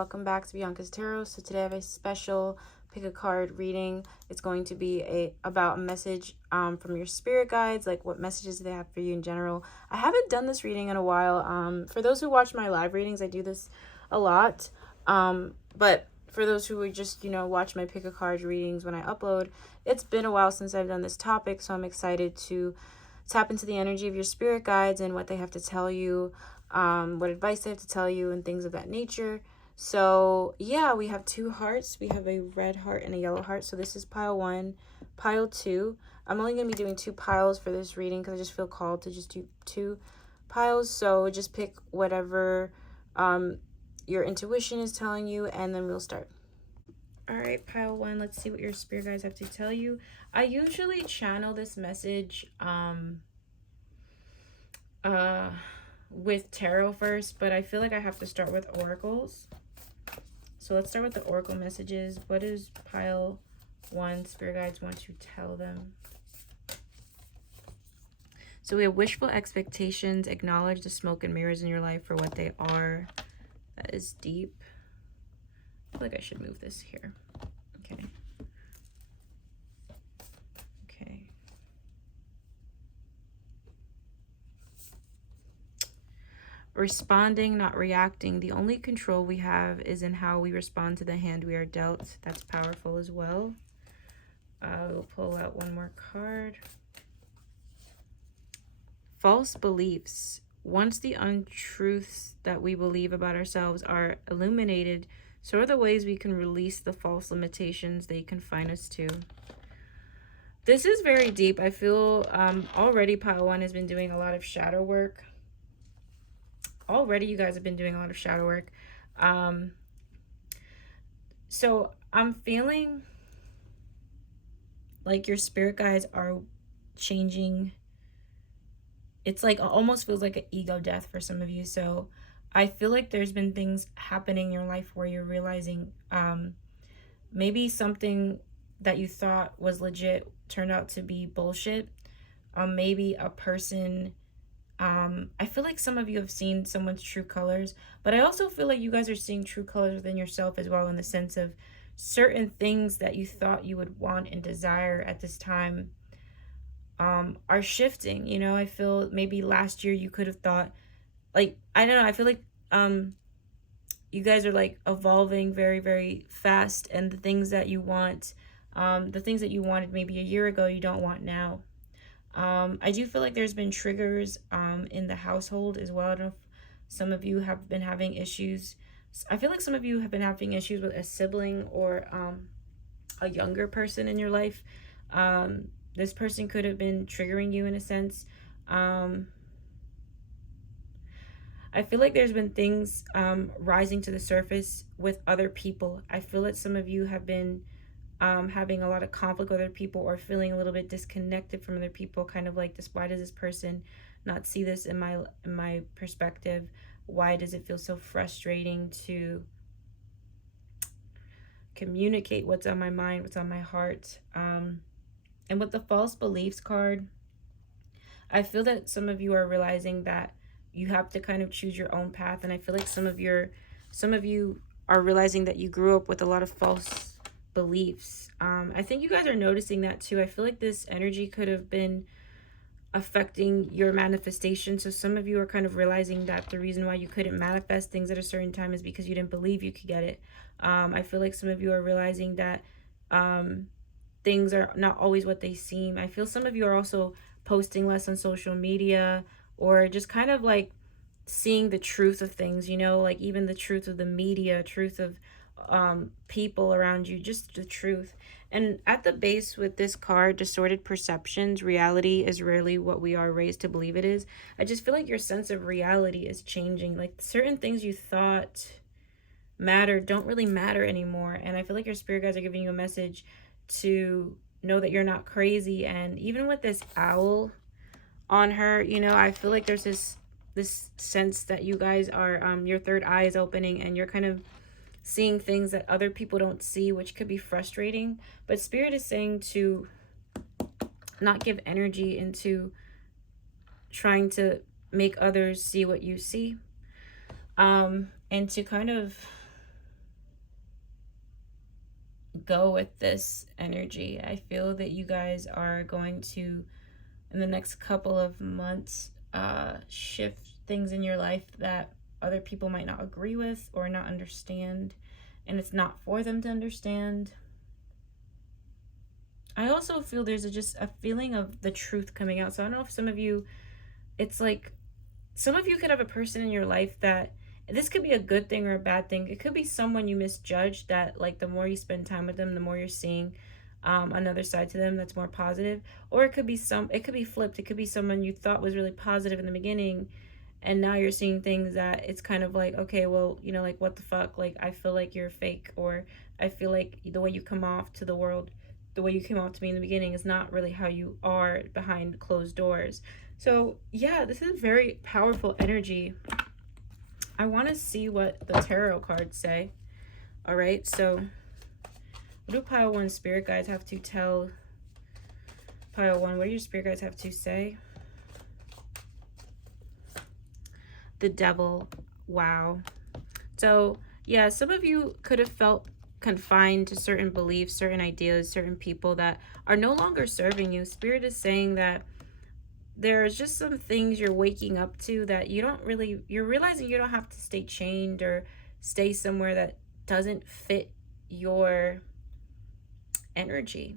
welcome back to Bianca's Tarot. So today I have a special pick a card reading. It's going to be about a message from your spirit guides, like what messages they have for you in general. I haven't done this reading in a while. For those who watch my live readings, I do this a lot. But for those who would just, watch my pick a card readings when I upload, it's been a while since I've done this topic, so I'm excited to tap into the energy of your spirit guides and what they have to tell you, what advice they have to tell you, and things of that nature. So yeah, we have two hearts. We have a red heart and a yellow heart. So this is pile 1, pile 2. I'm only going to be doing 2 piles for this reading because I just feel called to just do 2 piles. So just pick whatever your intuition is telling you, and then we'll start. All right, pile 1, let's see what your spirit guides have to tell you. I usually channel this message with tarot first, but I feel like I have to start with oracles. So let's start with the oracle messages. What does pile 1 spirit guides want to tell them? So we have wishful expectations. Acknowledge the smoke and mirrors in your life for what they are. That is deep. I feel like I should move this here. Okay. Okay. Responding, not reacting. The only control we have is in how we respond to the hand we are dealt. That's powerful as well. We'll pull out one more card. False beliefs. Once the untruths that we believe about ourselves are illuminated, so are the ways we can release the false limitations they confine us to. This is very deep. I feel already pile 1 has been doing a lot of shadow work. Already you guys have been doing a lot of shadow work. So I'm feeling like your spirit guides are changing. It's like almost feels like an ego death for some of you. So I feel like there's been things happening in your life where you're realizing maybe something that you thought was legit turned out to be bullshit. Maybe a person, I feel like some of you have seen someone's true colors, but I also feel like you guys are seeing true colors within yourself as well, in the sense of certain things that you thought you would want and desire at this time are shifting. I feel maybe last year you could have thought, like, I don't know, I feel like you guys are like evolving very, very fast, and the things that you want, the things that you wanted maybe a year ago, you don't want now. I do feel like there's been triggers in the household as well. I don't know if some of you have been having issues. I feel like some of you have been having issues with a sibling or a younger person in your life. This person could have been triggering you in a sense. I feel like there's been things rising to the surface with other people. I feel that some of you have been having a lot of conflict with other people, or feeling a little bit disconnected from other people, kind of like this, why does this person not see this in my perspective? Why does it feel so frustrating to communicate what's on my mind, what's on my heart? And with the false beliefs card, I feel that some of you are realizing that you have to kind of choose your own path. And I feel like some of you are realizing that you grew up with a lot of false beliefs. I think you guys are noticing that too. I feel like this energy could have been affecting your manifestation. So some of you are kind of realizing that the reason why you couldn't manifest things at a certain time is because you didn't believe you could get it. I feel like some of you are realizing that things are not always what they seem. I feel some of you are also posting less on social media, or just kind of like seeing the truth of things, like even the truth of the media, truth of people around you, just the truth. And at the base with this card, distorted perceptions, reality is rarely what we are raised to believe it is. I just feel like your sense of reality is changing. Like certain things you thought mattered don't really matter anymore. And I feel like your spirit guides are giving you a message to know that you're not crazy. And even with this owl on her, I feel like there's this sense that you guys are your third eye is opening, and you're kind of seeing things that other people don't see, which could be frustrating. But spirit is saying to not give energy into trying to make others see what you see, and to kind of go with this energy. I feel that you guys are going to, in the next couple of months, shift things in your life that other people might not agree with or not understand, and it's not for them to understand. I also feel there's just a feeling of the truth coming out. So I don't know if some of you, it's like some of you could have a person in your life that, this could be a good thing or a bad thing. It could be someone you misjudged that, like, the more you spend time with them, the more you're seeing another side to them that's more positive. Or it could be it could be flipped. It could be someone you thought was really positive in the beginning, and now you're seeing things that it's kind of like, okay, well, you know, like, what the fuck? Like, I feel like you're fake, or I feel like the way you come off to the world, the way you came off to me in the beginning is not really how you are behind closed doors. So yeah, this is very powerful energy. I want to see what the tarot cards say. All right, so what do pile one spirit guides have to tell pile one? What do your spirit guides have to say? The devil. Wow. So yeah, some of you could have felt confined to certain beliefs, certain ideas, certain people that are no longer serving you. Spirit is saying that there's just some things you're waking up to that you don't really, you're realizing you don't have to stay chained or stay somewhere that doesn't fit your energy.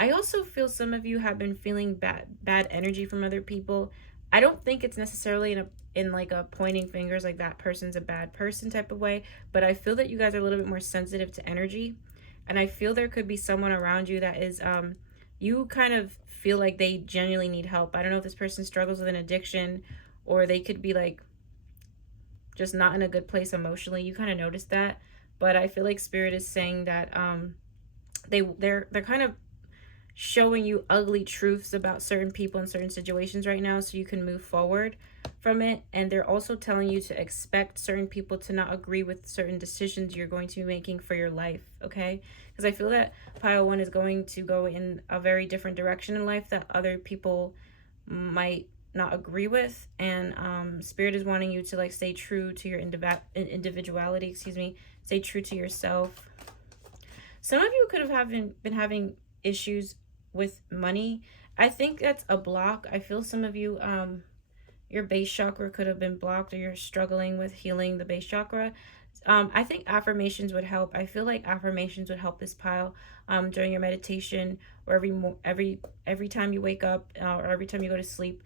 I also feel some of you have been feeling bad energy from other people. I don't think it's necessarily in like a pointing fingers, like that person's a bad person type of way, but I feel that you guys are a little bit more sensitive to energy, and I feel there could be someone around you that is you kind of feel like they genuinely need help. I don't know if this person struggles with an addiction, or they could be like just not in a good place emotionally. You kind of notice that, but I feel like spirit is saying that they're kind of showing you ugly truths about certain people in certain situations right now so you can move forward from it. And they're also telling you to expect certain people to not agree with certain decisions you're going to be making for your life, okay? Because I feel that pile one is going to go in a very different direction in life that other people might not agree with. And spirit is wanting you to like stay true to your individuality, stay true to yourself. Some of you could have been having issues with money. I think that's a block. I feel some of you, your base chakra could have been blocked, or you're struggling with healing the base chakra. I think affirmations would help. I feel like affirmations would help this pile during your meditation, or every time you wake up, or every time you go to sleep.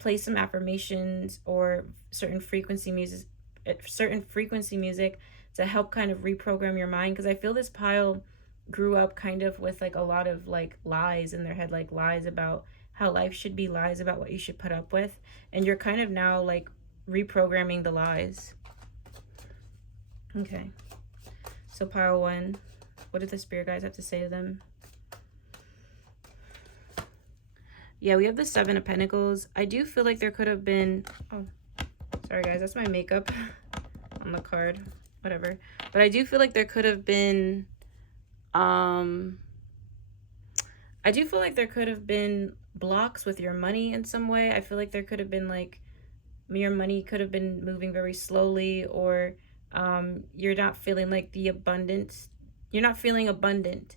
Play some affirmations or certain frequency music to help kind of reprogram your mind, because I feel this pile grew up kind of with like a lot of like lies in their head, like lies about how life should be, lies about what you should put up with, and you're kind of now like reprogramming the lies. Okay, so pile one, what did the spirit guides have to say to them? Yeah, we have the Seven of Pentacles. I do feel like there could have been, oh, sorry guys, that's my makeup on the card, whatever. But I do feel like there could have been, I do feel like there could have been blocks with your money in some way. I feel like there could have been like, your money could have been moving very slowly, or you're not feeling like the abundance. You're not feeling abundant.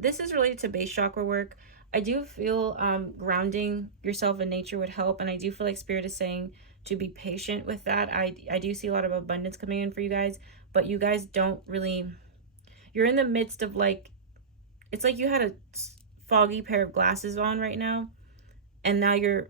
This is related to base chakra work. I do feel grounding yourself in nature would help, and I do feel like spirit is saying to be patient with that. I do see a lot of abundance coming in for you guys, but you guys don't really, you're in the midst of like, it's like you had a foggy pair of glasses on right now, and now you're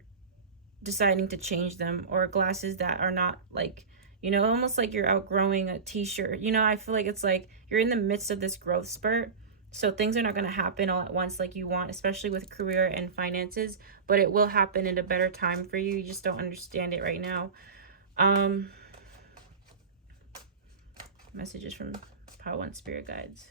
deciding to change them, or glasses that are not like, you know, almost like you're outgrowing a t-shirt. You know, I feel like it's like you're in the midst of this growth spurt. So things are not going to happen all at once like you want, especially with career and finances, but it will happen in a better time for you. You just don't understand it right now. Messages from Power One Spirit Guides.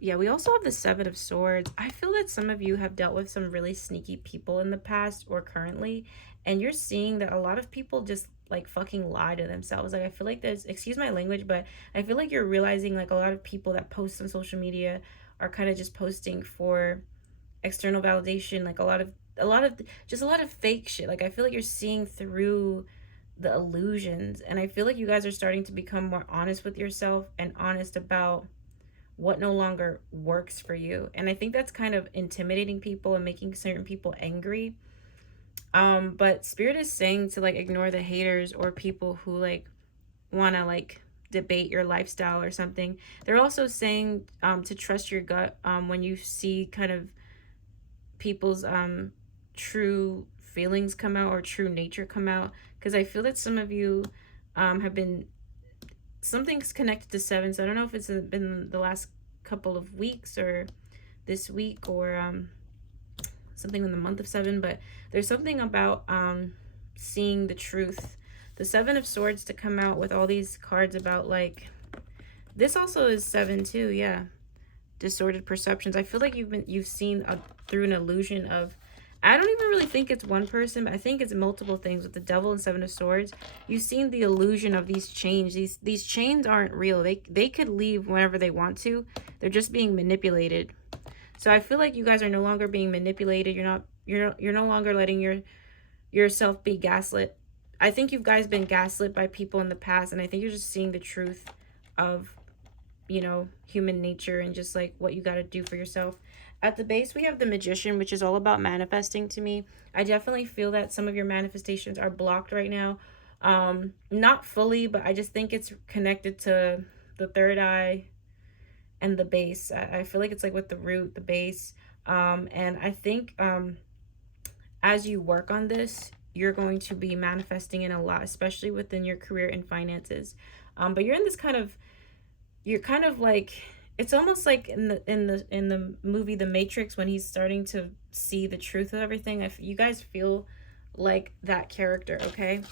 Yeah, we also have the Seven of Swords. I feel that some of you have dealt with some really sneaky people in the past or currently, and you're seeing that a lot of people just like fucking lie to themselves. Like, I feel like there's, excuse my language, but I feel like you're realizing like a lot of people that post on social media are kind of just posting for external validation, like a lot of fake shit. Like, I feel like you're seeing through the illusions, and I feel like you guys are starting to become more honest with yourself and honest about what no longer works for you. And I think that's kind of intimidating people and making certain people angry. But Spirit is saying to like ignore the haters or people who like want to like debate your lifestyle or something. They're also saying to trust your gut when you see kind of people's true feelings come out or true nature come out, because I feel that some of you have been, something's connected to seven, so I don't know if it's been the last couple of weeks or this week or something in the month of seven, but there's something about seeing the truth. The Seven of Swords to come out with all these cards about like, this also is seven too, yeah. Distorted perceptions. I feel like you've seen through an illusion of, I don't even really think it's one person, but I think it's multiple things with the Devil and Seven of Swords. You've seen the illusion of these chains. These chains aren't real. They could leave whenever they want to. They're just being manipulated. So I feel like you guys are no longer being manipulated. You're no longer letting yourself be gaslit. I think you guys been gaslit by people in the past, and I think you're just seeing the truth of, you know, human nature and just like what you got to do for yourself. At the base, we have the Magician, which is all about manifesting to me. I definitely feel that some of your manifestations are blocked right now. Not fully, but I just think it's connected to the third eye and the base. I feel like it's like with the root, the base. And I think as you work on this, you're going to be manifesting in a lot, especially within your career and finances. But you're in this kind of, you're kind of like, it's almost like in the movie The Matrix, when he's starting to see the truth of everything. If you guys feel like that character, okay?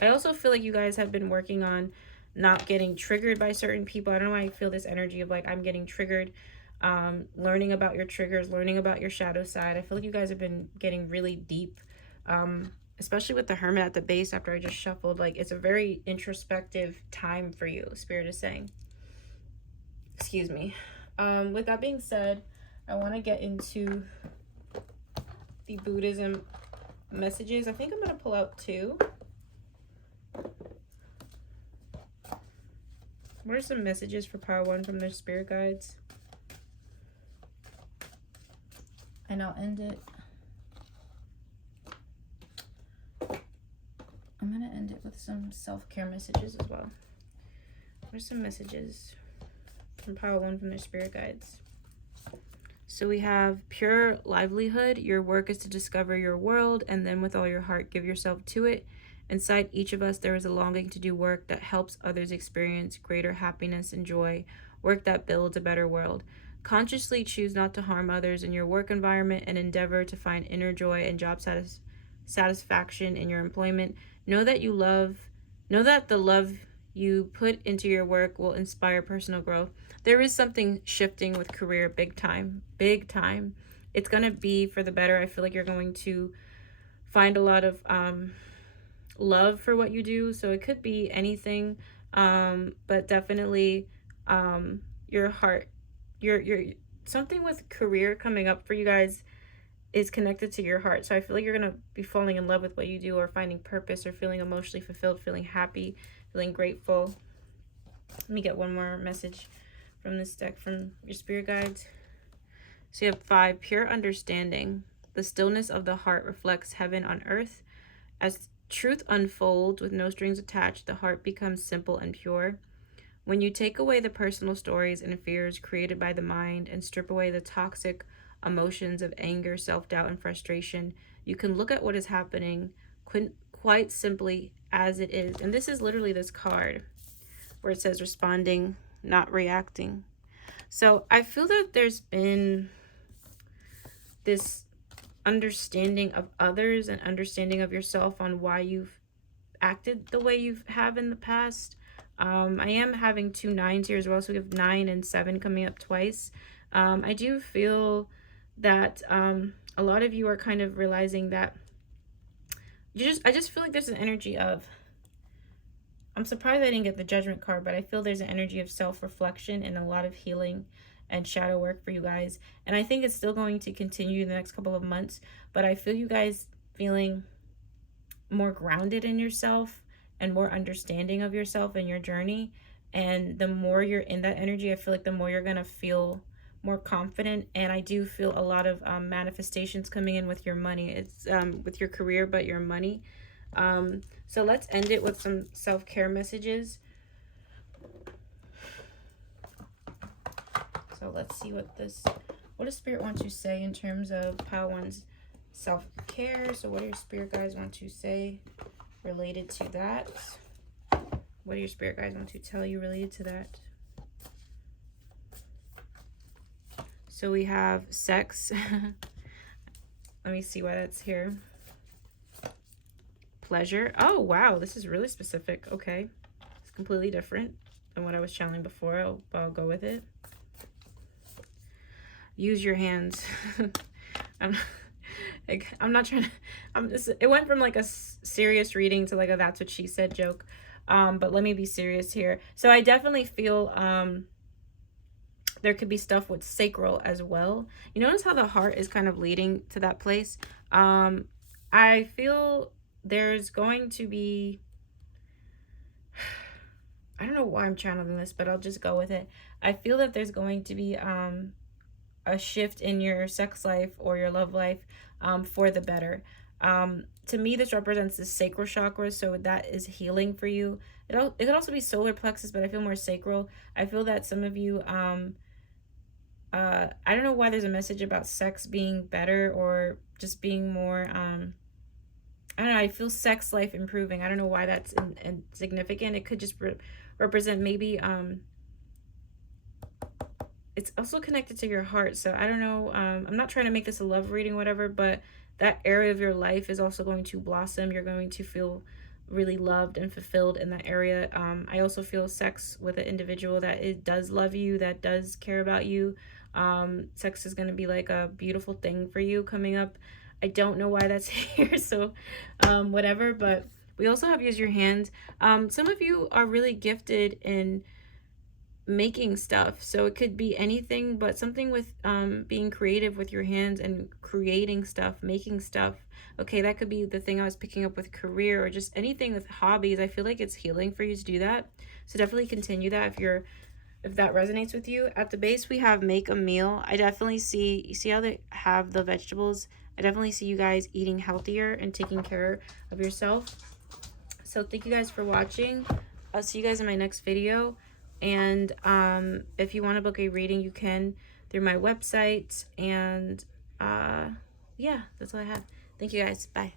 I also feel like you guys have been working on not getting triggered by certain people. I don't know why I feel this energy of like I'm getting triggered. Learning about your triggers, learning about your shadow side. I feel like you guys have been getting really deep, especially with the Hermit at the base after I just shuffled. Like, it's a very introspective time for you, Spirit is saying. Excuse me. With that being said, I want to get into the Buddhism messages. I think I'm going to pull out two. What are some messages for Power One from their spirit guides? And I'll end it. I'm going to end it with some self-care messages as well. What are some messages from Power One from their spirit guides? So we have pure livelihood. Your work is to discover your world, and then with all your heart, give yourself to it. Inside each of us, there is a longing to do work that helps others experience greater happiness and joy, work that builds a better world. Consciously choose not to harm others in your work environment and endeavor to find inner joy and job satisfaction in your employment. Know that the love you put into your work will inspire personal growth. There is something shifting with career, big time, big time. It's going to be for the better. I feel like you're going to find a lot of love for what you do. So it could be anything, but definitely your heart, your something with career coming up for you guys is connected to your heart. So I feel like you're going to be falling in love with what you do, or finding purpose, or feeling emotionally fulfilled, feeling happy, feeling grateful. Let me get one more message from this deck from your spirit guides. So you have 5, pure understanding. The stillness of the heart reflects heaven on earth. As truth unfolds with no strings attached, the heart becomes simple and pure. When you take away the personal stories and fears created by the mind and strip away the toxic emotions of anger, self-doubt, and frustration, you can look at what is happening quite simply as it is. And this is literally this card where it says responding, not reacting. So I feel that there's been this understanding of others and understanding of yourself on why you've acted the way you have in the past. I am having 2 9s here as well, so we have 9 and 7 coming up twice. I do feel that a lot of you are kind of realizing that I just feel like there's an energy of, I'm surprised I didn't get the Judgment card, but I feel there's an energy of self-reflection and a lot of healing and shadow work for you guys. And I think it's still going to continue the next couple of months, but I feel you guys feeling more grounded in yourself and more understanding of yourself and your journey. And the more you're in that energy, I feel like the more you're going to feel more confident. And I do feel a lot of manifestations coming in with your money. It's with your career, but your money. So let's end it with some self-care messages. So let's see what does Spirit want to say in terms of Pile 1's self-care. So what do your Spirit guides want to say related to that? What do your Spirit guides want to tell you related to that? So we have sex. Let me see why that's here. Pleasure. Oh, wow. This is really specific. Okay. It's completely different than what I was channeling before. I'll go with it. Use your hands. I'm not trying to, it went from like a serious reading to like a that's what she said joke. But let me be serious here. So I definitely feel there could be stuff with sacral as well. You notice how the heart is kind of leading to that place. I feel there's going to be, I don't know why I'm channeling this, but I'll just go with it. I feel that there's going to be a shift in your sex life or your love life for the better. To me, this represents the sacral chakra, so that is healing for you. It could also be solar plexus, but I feel more sacral. I feel that some of you, I don't know why there's a message about sex being better or just being more, I don't know, I feel sex life improving. I don't know why that's insignificant. It could just represent maybe, it's also connected to your heart. So I don't know, I'm not trying to make this a love reading, whatever, but that area of your life is also going to blossom. You're going to feel really loved and fulfilled in that area. I also feel sex with an individual that it does love you, that does care about you. Sex is going to be like a beautiful thing for you coming up. I don't know why that's here, so whatever. But we also have use your hands. Some of you are really gifted in making stuff, so it could be anything, but something with being creative with your hands and creating stuff, making stuff. Okay, that could be the thing I was picking up with career or just anything with hobbies. I feel like it's healing for you to do that, so definitely continue that if that resonates with you. At the base we have make a meal. I definitely see, you see how they have the vegetables? I definitely see you guys eating healthier and taking care of yourself. So thank you guys for watching. I'll see you guys in my next video. And if you want to book a reading, you can through my website. And yeah, that's all I have. Thank you guys. Bye.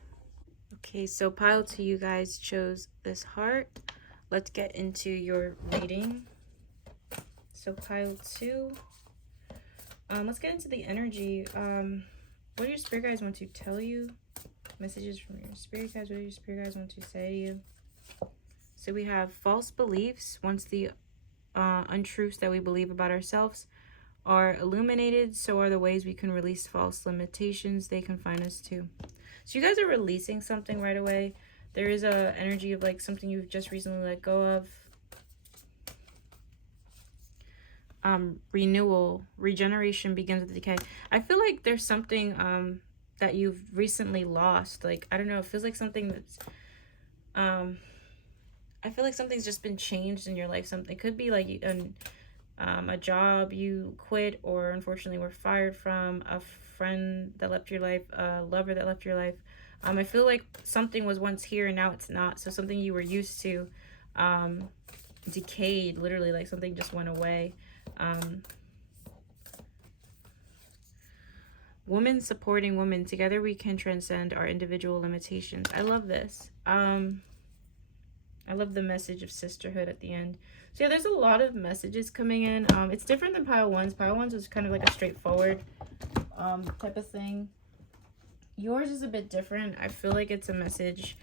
Okay, so pile 2, you guys chose this heart. Let's get into your reading. So pile 2, let's get into the energy. What do your spirit guides want to tell you? Messages from your spirit guides. What do your spirit guides want to say to you? So we have false beliefs. Once the untruths that we believe about ourselves are illuminated, so are the ways we can release false limitations they confine us to. So you guys are releasing something right away. There is a energy of like something you've just recently let go of. Renewal, regeneration begins with decay. I feel like there's something that you've recently lost. Like, I don't know, it feels like something that's I feel like something's just been changed in your life. Something, it could be like a job you quit, or unfortunately were fired from, a friend that left your life, a lover that left your life. I feel like something was once here and now it's not. So something you were used to decayed, literally, like something just went away. Woman supporting woman. Together we can transcend our individual limitations. I love this. I love the message of sisterhood at the end. So yeah, there's a lot of messages coming in. It's different than pile 1's. Pile 1's was kind of like a straightforward type of thing. Yours is a bit different. I feel like it's a message.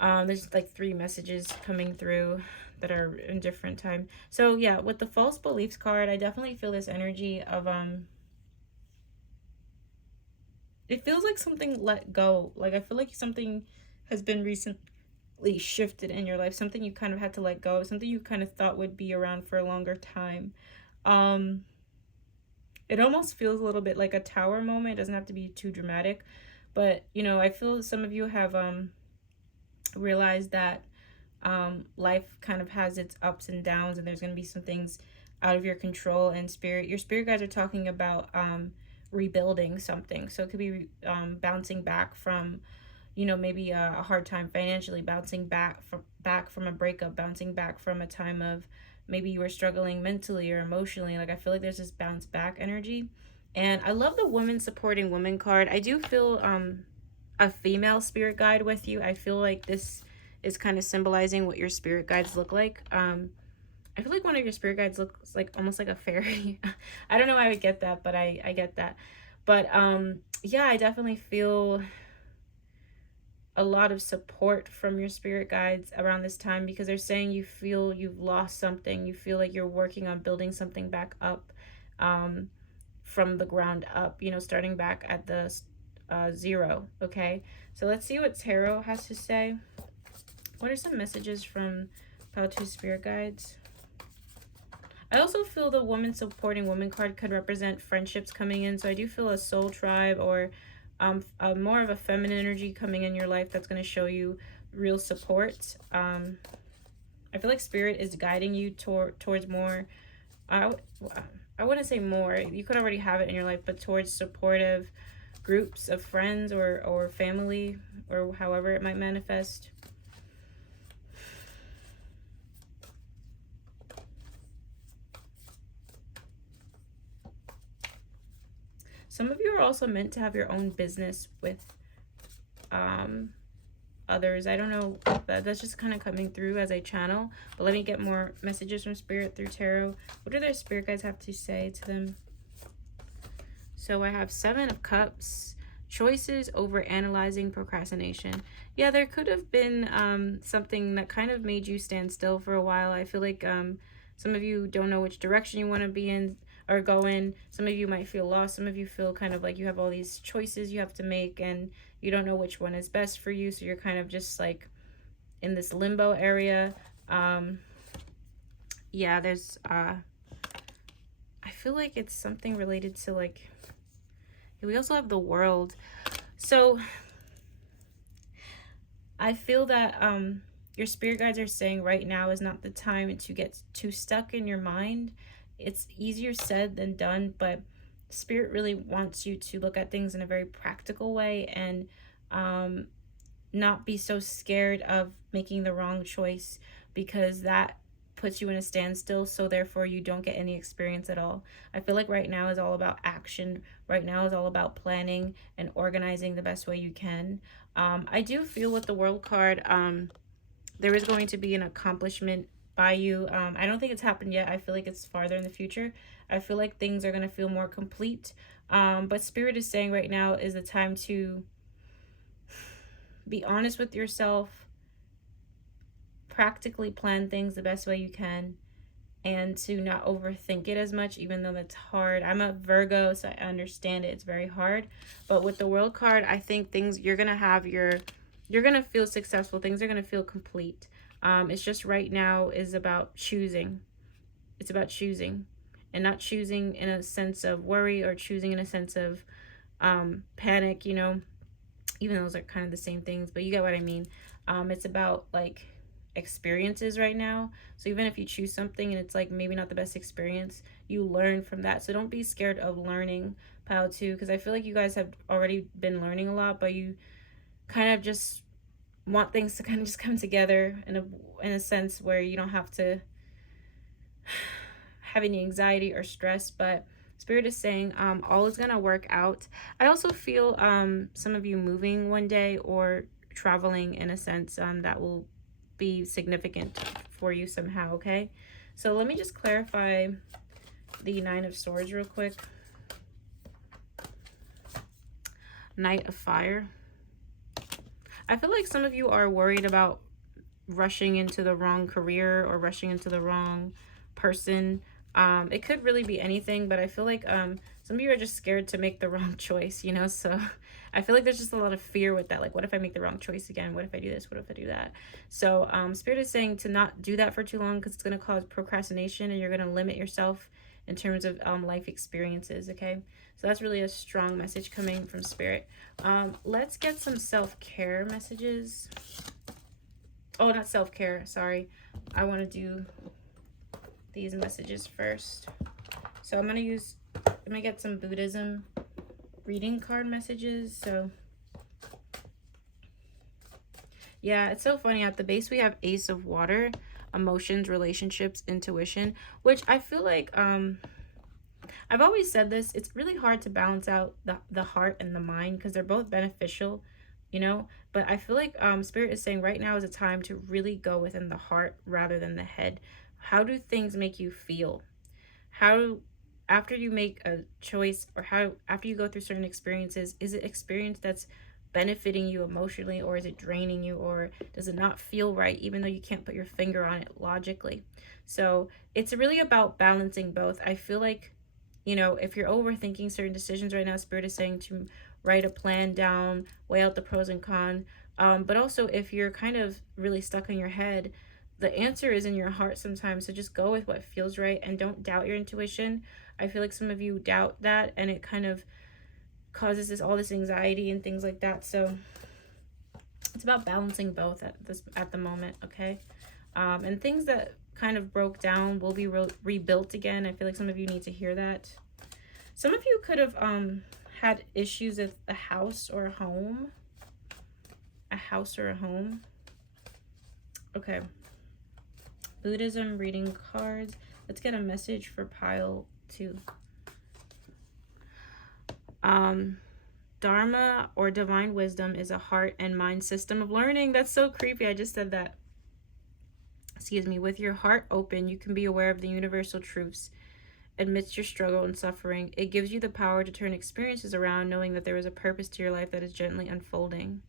There's like 3 messages coming through that are in different time. So yeah, with the false beliefs card, I definitely feel this energy of it feels like something let go. Like, I feel like something has been recently shifted in your life, something you kind of had to let go of, something you kind of thought would be around for a longer time. It almost feels a little bit like a tower moment. It doesn't have to be too dramatic, but you know, I feel some of you have realized that Life kind of has its ups and downs, and there's going to be some things out of your control. And your spirit guides are talking about rebuilding something. So it could be bouncing back from, you know, maybe a hard time financially, bouncing back from a breakup, bouncing back from a time of maybe you were struggling mentally or emotionally. Like, I feel like there's this bounce back energy. And I love the woman supporting woman card. I do feel a female spirit guide with you. I feel like this is kind of symbolizing what your spirit guides look like. I feel like one of your spirit guides looks like almost like a fairy. I don't know why I would get that, but I get that. But yeah, I definitely feel a lot of support from your spirit guides around this time, because they're saying you feel you've lost something. You feel like you're working on building something back up, from the ground up, you know, starting back at the zero. Okay, so let's see what tarot has to say. What are some messages from Palo spirit guides? I also feel the woman supporting woman card could represent friendships coming in. So I do feel a soul tribe, or more of a feminine energy coming in your life that's going to show you real support. I feel like spirit is guiding you towards more. I wouldn't say more. You could already have it in your life, but towards supportive groups of friends or family, or however it might manifest. Some of you are also meant to have your own business with others. I don't know, that's just kind of coming through as a channel. But let me get more messages from spirit through tarot. What do their spirit guides have to say to them? So I have 7 of Cups. Choices over analyzing, procrastination. Yeah, there could have been something that kind of made you stand still for a while. I feel like some of you don't know which direction you want to be in or go in. Some of you might feel lost. Some of you feel kind of like you have all these choices you have to make and you don't know which one is best for you. So you're kind of just like in this limbo area. Yeah, there's I feel like it's something related to like, we also have the World. So I feel that your spirit guides are saying right now is not the time to get too stuck in your mind. It's easier said than done, but spirit really wants you to look at things in a very practical way and not be so scared of making the wrong choice, because that puts you in a standstill, so therefore you don't get any experience at all. I feel like right now is all about action. Right now is all about planning and organizing the best way you can. I do feel with the World card, there is going to be an accomplishment by you. I don't think it's happened yet. I feel like it's farther in the future. I feel like things are going to feel more complete. But Spirit is saying right now is the time to be honest with yourself, practically plan things the best way you can, and to not overthink it as much, even though that's hard. I'm a Virgo, so I understand it. It's very hard. But with the World card, I think things, you're going to feel successful. Things are going to feel complete. It's just right now is about choosing. It's about choosing, and not choosing in a sense of worry or choosing in a sense of panic, you know, even those are kind of the same things, but you get what I mean. It's about like experiences right now. So even if you choose something and it's like maybe not the best experience, you learn from that. So don't be scared of learning, Pile 2, because I feel like you guys have already been learning a lot, but you kind of just want things to kind of just come together in a sense where you don't have to have any anxiety or stress. But Spirit is saying all is gonna work out. I also feel some of you moving one day or traveling in a sense that will be significant for you somehow. Okay, so let me just clarify the 9 of Swords real quick. Knight of Fire. I feel like some of you are worried about rushing into the wrong career or rushing into the wrong person. It could really be anything, but I feel like some of you are just scared to make the wrong choice, you know? So I feel like there's just a lot of fear with that. Like, what if I make the wrong choice again? What if I do this? What if I do that? So Spirit is saying to not do that for too long, because it's going to cause procrastination and you're going to limit yourself in terms of life experiences, okay? So that's really a strong message coming from Spirit. Let's get some self-care messages. Oh, not self-care, sorry. I want to do these messages first. So I'm gonna get some Buddhism reading card messages. So yeah, it's so funny. At the base we have Ace of Water, emotions, relationships, intuition, which I feel like I've always said this, it's really hard to balance out the heart and the mind because they're both beneficial, you know. But I feel like Spirit is saying right now is a time to really go within the heart rather than the head. How do things make you feel? How, after you make a choice, or how after you go through certain experiences, is it experience that's benefiting you emotionally, or is it draining you, or does it not feel right even though you can't put your finger on it logically? So it's really about balancing both. I feel like, you know, if you're overthinking certain decisions right now, Spirit is saying to write a plan down, weigh out the pros and cons. But also, if you're kind of really stuck in your head, the answer is in your heart sometimes. So just go with what feels right and don't doubt your intuition. I feel like some of you doubt that, and it kind of causes all this anxiety and things like that. So it's about balancing both at the moment, okay? And things that kind of broke down will be rebuilt again. I feel like some of you need to hear that. Some of you could have had issues with a house or a home. A house or a home. Okay. Buddhism reading cards. Let's get a message for pile 2. Dharma or divine wisdom is a heart and mind system of learning. That's so creepy. I just said that. Excuse me. With your heart open, you can be aware of the universal truths amidst your struggle and suffering. It gives you the power to turn experiences around, knowing that there is a purpose to your life that is gently unfolding.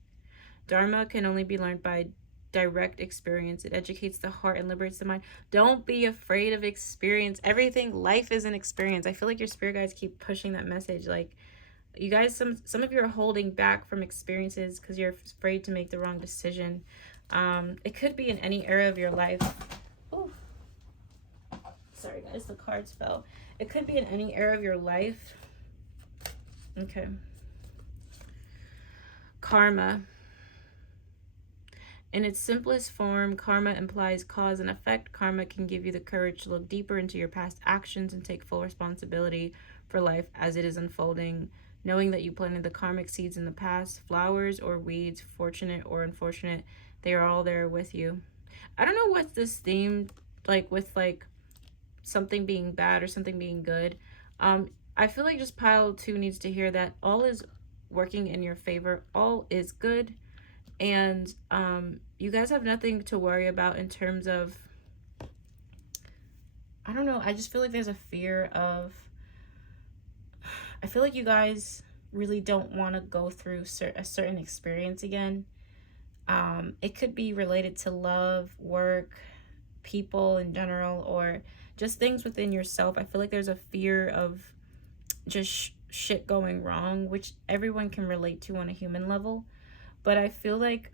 Dharma can only be learned by direct experience. It educates the heart and liberates the mind. Don't be afraid of experience. Everything, life is an experience. I feel like your spirit guides keep pushing that message. Like, you guys, some of you are holding back from experiences because you're afraid to make the wrong decision. It could be in any area of your life. Ooh. Sorry guys, the cards fell. It could be in any area of your life. Okay. Karma. In its simplest form, karma implies cause and effect. Karma can give you the courage to look deeper into your past actions and take full responsibility for life as it is unfolding. Knowing that you planted the karmic seeds in the past, flowers or weeds, fortunate or unfortunate, they are all there with you. I don't know what's this theme, like with like something being bad or something being good. I feel like just pile 2 needs to hear that all is working in your favor. All is good. And you guys have nothing to worry about in terms of, I don't know, I just feel like there's a fear of, I feel like you guys really don't want to go through a certain experience again. It could be related to love, work, people in general, or just things within yourself. I feel like there's a fear of just shit going wrong, which everyone can relate to on a human level. But I feel like,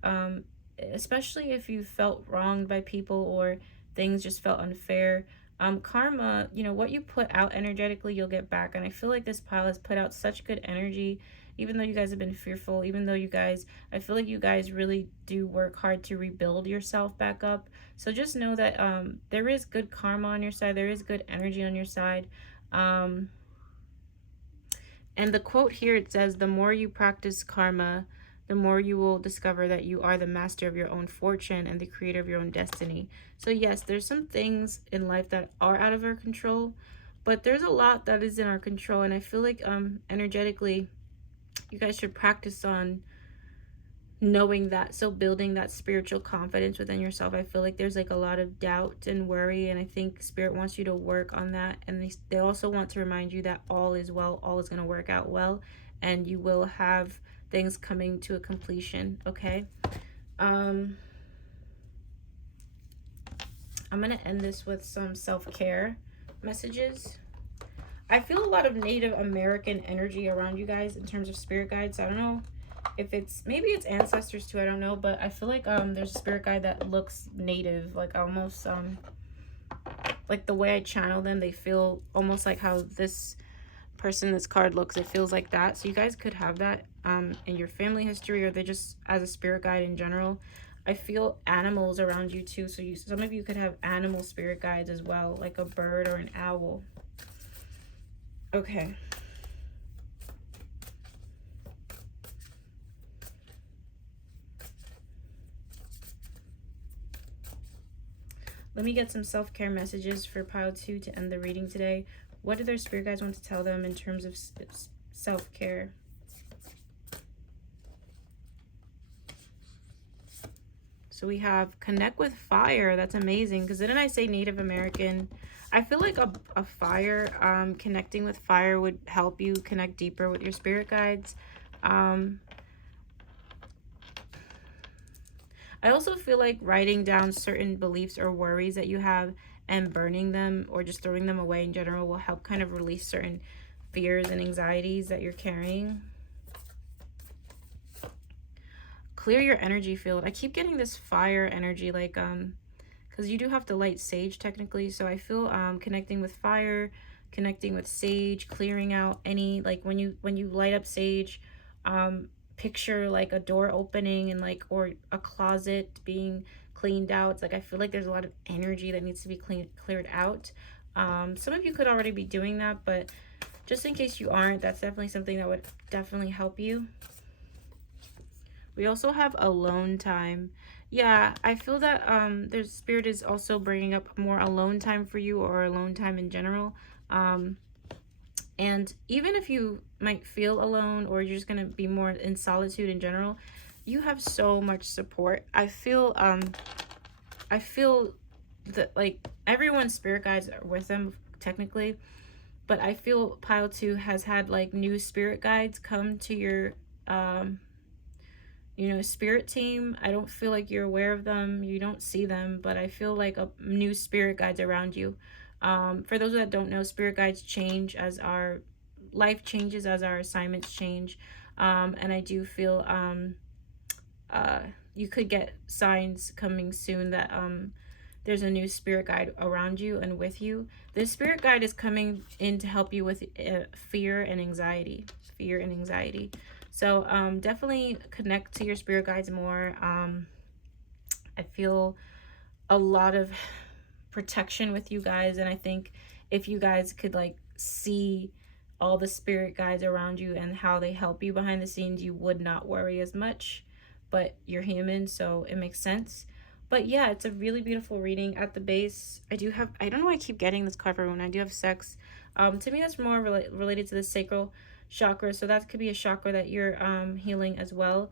especially if you felt wronged by people or things just felt unfair, karma, you know, what you put out energetically, you'll get back. And I feel like this pile has put out such good energy, even though you guys have been fearful, even though you guys, I feel like you guys really do work hard to rebuild yourself back up. So just know that there is good karma on your side. There is good energy on your side. And the quote here, it says, the more you practice karma, the more you will discover that you are the master of your own fortune and the creator of your own destiny. So yes, there's some things in life that are out of our control, but there's a lot that is in our control. And I feel like energetically, you guys should practice on knowing that. So building that spiritual confidence within yourself. I feel like there's like a lot of doubt and worry, and I think Spirit wants you to work on that. And they also want to remind you that all is well, all is going to work out well, and you will have things coming to a completion, okay? I'm gonna end this with some self-care messages. I feel a lot of Native American energy around you guys in terms of spirit guides. I don't know if it's, maybe it's ancestors too, I don't know, but I feel like there's a spirit guide that looks native, like almost like the way I channel them, they feel almost like how this person, this card looks, it feels like that. So you guys could have that in your family history, or they just as a spirit guide in general. I feel animals around you too. So some of you could have animal spirit guides as well, like a bird or an owl. Okay. Let me get some self-care messages for pile 2 to end the reading today. What do their spirit guides want to tell them in terms of self-care? So we have connect with fire. That's amazing. Because didn't I say Native American? I feel like a fire, connecting with fire would help you connect deeper with your spirit guides. I also feel like writing down certain beliefs or worries that you have and burning them or just throwing them away in general will help kind of release certain fears and anxieties that you're carrying. Clear your energy field. I keep getting this fire energy, like, because you do have to light sage technically. So I feel connecting with fire, connecting with sage, clearing out any, like when you light up sage, picture like a door opening and like, or a closet being cleaned out. It's like I feel like there's a lot of energy that needs to be cleared out. Some of you could already be doing that, but just in case you aren't, that's definitely something that would definitely help you. We also have alone time. Yeah, I feel that their spirit is also bringing up more alone time for you, or alone time in general. And even if you might feel alone, or you're just going to be more in solitude in general, you have so much support. I feel that like everyone's spirit guides are with them technically, but I feel pile 2 has had like new spirit guides come to your you know, spirit team. I don't feel like you're aware of them, you don't see them, but I feel like a new spirit guides around you. For those that don't know, spirit guides change as our life changes, as our assignments change. And I do feel you could get signs coming soon that there's a new spirit guide around you and with you. This spirit guide is coming in to help you with fear and anxiety. So definitely connect to your spirit guides more. I feel a lot of protection with you guys, and I think if you guys could like see all the spirit guides around you and how they help you behind the scenes, you would not worry as much. But you're human, so it makes sense. But yeah, it's a really beautiful reading. At the base, I don't know why I keep getting this card for when I do have sex. To me, that's more related to the sacral chakra, so that could be a chakra that you're healing as well.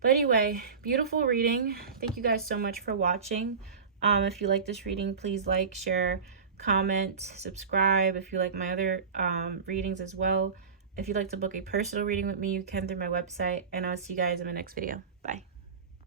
But anyway, beautiful reading. Thank you guys so much for watching. If you like this reading, please like, share, comment, subscribe. If you like my other readings as well. If you'd like to book a personal reading with me, you can through my website, and I'll see you guys in my next video. Bye.